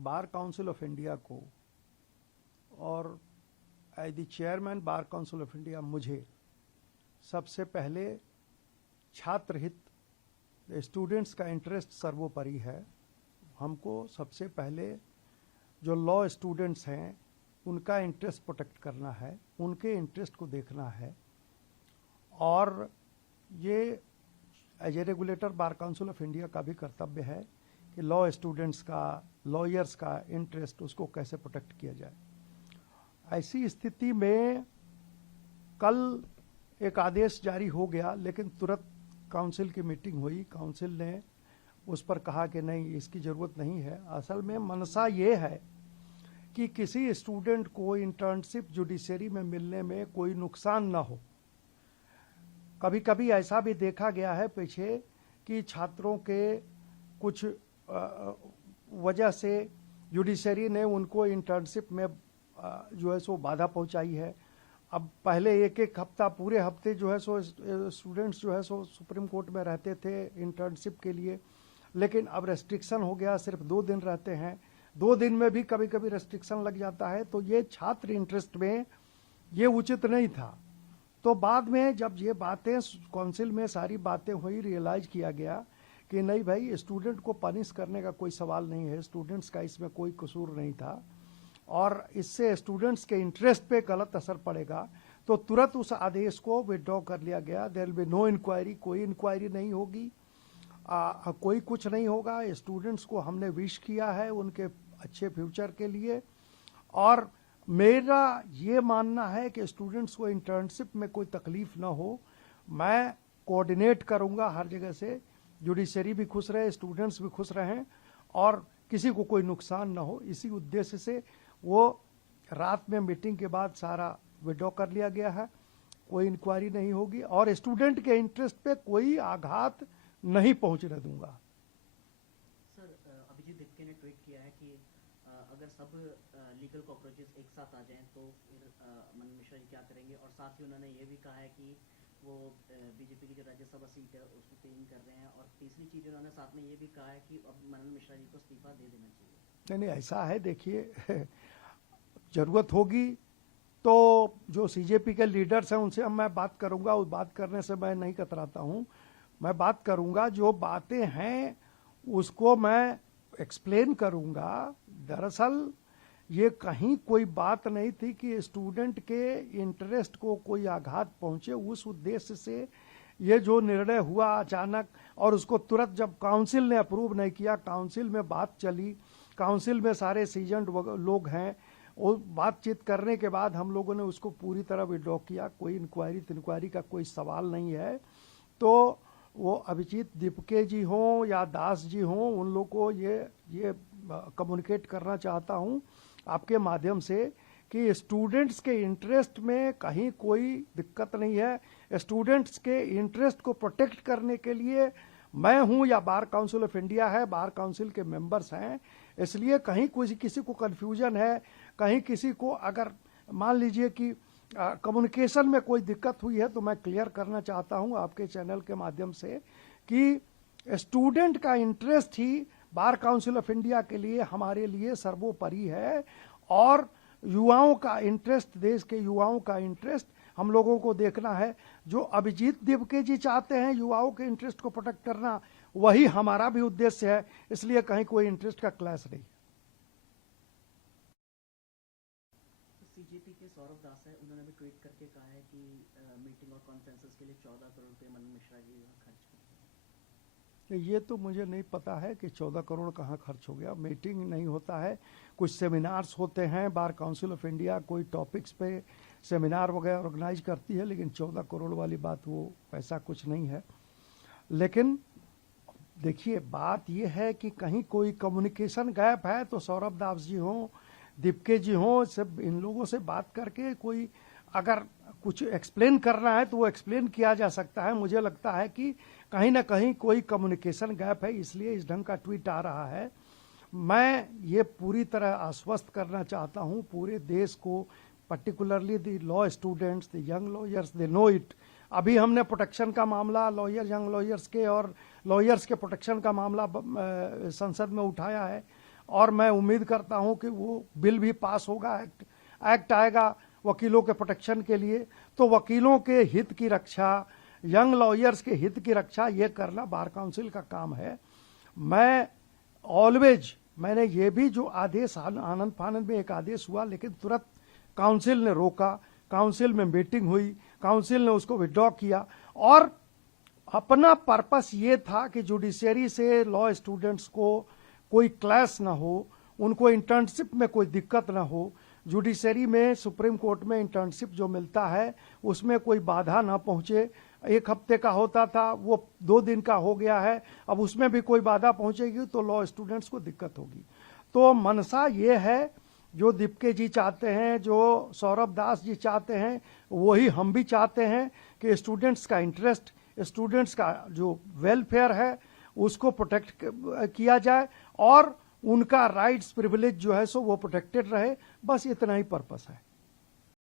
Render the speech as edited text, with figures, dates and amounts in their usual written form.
Bar council of India को और as the chairman bar council of India मुझे सबसे पहले छात्र हित, स्टूडेंट्स का इंटरेस्ट सर्वोपरि है। हमको सबसे पहले जो लॉ स्टूडेंट्स हैं उनका इंटरेस्ट प्रोटेक्ट करना है, उनके इंटरेस्ट को देखना है। और ये as a regulator bar council of India का भी कर्तव्य है कि लॉ स्टूडेंट्स का, लॉयर्स का इंटरेस्ट उसको कैसे प्रोटेक्ट किया जाए। ऐसी स्थिति में कल एक आदेश जारी हो गया, लेकिन तुरंत काउंसिल की मीटिंग हुई। काउंसिल ने उस पर कहा कि नहीं, इसकी ज़रूरत नहीं है। असल में मनसा ये है कि किसी स्टूडेंट को इंटर्नशिप जुडिशरी में मिलने में कोई नुकसान ना हो। कभी कभी ऐसा भी देखा गया है पीछे कि छात्रों के कुछ वजह से जुडिशरी ने उनको इंटर्नशिप में जो है सो बाधा पहुंचाई है। अब पहले एक एक हफ्ता, पूरे हफ्ते जो है सो स्टूडेंट्स जो है सो सुप्रीम कोर्ट में रहते थे इंटर्नशिप के लिए, लेकिन अब रेस्ट्रिक्शन हो गया, सिर्फ 2 दिन रहते हैं। 2 दिन में भी कभी कभी रेस्ट्रिक्शन लग जाता है, तो ये छात्र इंटरेस्ट में ये उचित नहीं था। तो बाद में जब ये बातें काउंसिल में सारी बातें हुई, रियलाइज किया गया कि नहीं भाई, स्टूडेंट को पनिश करने का कोई सवाल नहीं है, स्टूडेंट्स का इसमें कोई कसूर नहीं था और इससे स्टूडेंट्स के इंटरेस्ट पे गलत असर पड़ेगा। तो तुरंत उस आदेश को विड्रॉ कर लिया गया। There will be no inquiry, कोई इंक्वायरी नहीं होगी, कोई कुछ नहीं होगा। स्टूडेंट्स को हमने विश किया है उनके अच्छे फ्यूचर के लिए। और मेरा ये मानना है कि स्टूडेंट्स को इंटर्नशिप में कोई तकलीफ ना हो। मैं कोऑर्डिनेट करूंगा हर जगह से, जुडिशरी भी खुश रहे, स्टूडेंट्स भी खुश रहें और किसी को कोई नुकसान ना हो। इसी उद्देश्य से वो रात में मीटिंग के बाद सारा विड्रॉ कर लिया गया है। कोई इंक्वायरी नहीं होगी और स्टूडेंट के इंटरेस्ट पे कोई आघात नहीं पहुंचने दूंगा। सर, अभिजीत दिप्के ने ट्वीट किया है कि अगर सब लीगल कॉकरोचेस एक साथ आ जाएं तो फिर मनन मिश्रा जी क्या करेंगे। और साथ ही उन्होंने ये भी कहा है कि वो बीजेपी की जो राज्यसभा सीट है उसको क्लीन कर रहे हैं। और तीसरी चीज उन्होंने साथ में ये भी कहा है कि अब मनन मिश्रा जी को इस्तीफा दे देना चाहिए। नहीं, ऐसा है, देखिए जरूरत होगी तो जो सीजेपी के लीडर्स हैं उनसे मैं बात करूंगा। उस बात करने से मैं नहीं कतराता हूं, मैं बात करूंगा। जो बातें हैं उसको मैं एक्सप्लेन करूंगा। दरअसल ये कहीं कोई बात नहीं थी कि स्टूडेंट के इंटरेस्ट को कोई आघात पहुंचे। उस उद्देश्य से ये जो निर्णय हुआ अचानक, और उसको तुरंत जब काउंसिल ने अप्रूव नहीं किया, काउंसिल में बात चली, काउंसिल में सारे सीजन्ड लोग हैं, वो बातचीत करने के बाद हम लोगों ने उसको पूरी तरह विड्रॉ किया। कोई इंक्वायरी का कोई सवाल नहीं है। तो वो अभिजीत दिप्के जी हों या दास जी हों, उन लोग को ये कम्युनिकेट करना चाहता हूँ आपके माध्यम से कि स्टूडेंट्स के इंटरेस्ट में कहीं कोई दिक्कत नहीं है। स्टूडेंट्स के इंटरेस्ट को प्रोटेक्ट करने के लिए मैं हूं या बार काउंसिल ऑफ इंडिया है, बार काउंसिल के मेंबर्स हैं। इसलिए कहीं किसी को कन्फ्यूजन है, कहीं किसी को अगर मान लीजिए कि कम्युनिकेशन में कोई दिक्कत हुई है, तो मैं क्लियर करना चाहता हूं आपके चैनल के माध्यम से कि स्टूडेंट का interest he bar council of India के लिए, हमारे लिए सर्वोपरि है। और युवाओं का इंटरेस्ट, देश के युवाओं का इंटरेस्ट हम लोगों को देखना है। जो अभिजीत दिप्के जी चाहते हैं युवाओं के इंटरेस्ट को प्रोटेक्ट करना, वही हमारा भी उद्देश्य है। इसलिए कहीं कोई इंटरेस्ट का क्लैश नहीं। सीजेपी के सौरभ दास है, उन्होंने भी ट्वीट करके कहा है कि मीटिंग और कॉन्फ्रेंसेस के लिए 14 करोड़ रुपए मनन मिश्रा जी खर्च किए। ये तो मुझे नहीं पता है कि 14 करोड़ कहाँ खर्च हो गया। मीटिंग नहीं होता है, कुछ सेमिनार्स होते हैं। बार काउंसिल ऑफ इंडिया कोई टॉपिक्स पे सेमिनार वगैरह ऑर्गेनाइज करती है, लेकिन 14 करोड़ वाली बात वो ऐसा कुछ नहीं है। लेकिन देखिए, बात ये है कि कहीं कोई कम्युनिकेशन गैप है तो सौरभ दास जी हों, दिप्के जी हों, सब इन लोगों से बात करके कोई अगर कुछ एक्सप्लेन करना है तो वो एक्सप्लेन किया जा सकता है। मुझे लगता है कि कहीं ना कहीं कोई कम्युनिकेशन गैप है, इसलिए इस ढंग का ट्वीट आ रहा है। मैं ये पूरी तरह आश्वस्त करना चाहता हूँ पूरे देश को, particularly the law students, the young lawyers, they know it. अभी हमने प्रोटेक्शन का मामला लॉयर, यंग लॉयर्स के और लॉयर्स के प्रोटेक्शन का मामला संसद में उठाया है और मैं उम्मीद करता हूं कि वो बिल भी पास होगा, एक्ट आएगा वकीलों के प्रोटेक्शन के लिए। तो वकीलों के हित की रक्षा, यंग लॉयर्स के हित की रक्षा ये करना बार काउंसिल का काम है। मैं ऑलवेज, मैंने ये भी जो आदेश आनंद फानंद में एक आदेश हुआ लेकिन तुरंत काउंसिल ने रोका, काउंसिल में मीटिंग हुई, काउंसिल ने उसको विड्रॉ किया और अपना पर्पस ये था कि जुडिशरी से लॉ स्टूडेंट्स को कोई क्लैश ना हो, उनको इंटर्नशिप में कोई दिक्कत ना हो। जुडिशरी में, सुप्रीम कोर्ट में इंटर्नशिप जो मिलता है उसमें कोई बाधा ना पहुंचे। 1 हफ्ते का होता था वो 2 दिन का हो गया है, अब उसमें भी कोई बाधा पहुंचेगी तो लॉ स्टूडेंट्स को दिक्कत होगी। तो मनसा ये है, जो दीपके जी चाहते हैं, जो सौरभ दास जी चाहते हैं, वही हम भी चाहते हैं कि स्टूडेंट्स का इंटरेस्ट, स्टूडेंट्स का जो वेलफेयर है उसको प्रोटेक्ट किया जाए और उनका राइट्स प्रिविलेज जो है सो वो प्रोटेक्टेड रहे। बस इतना ही पर्पस है।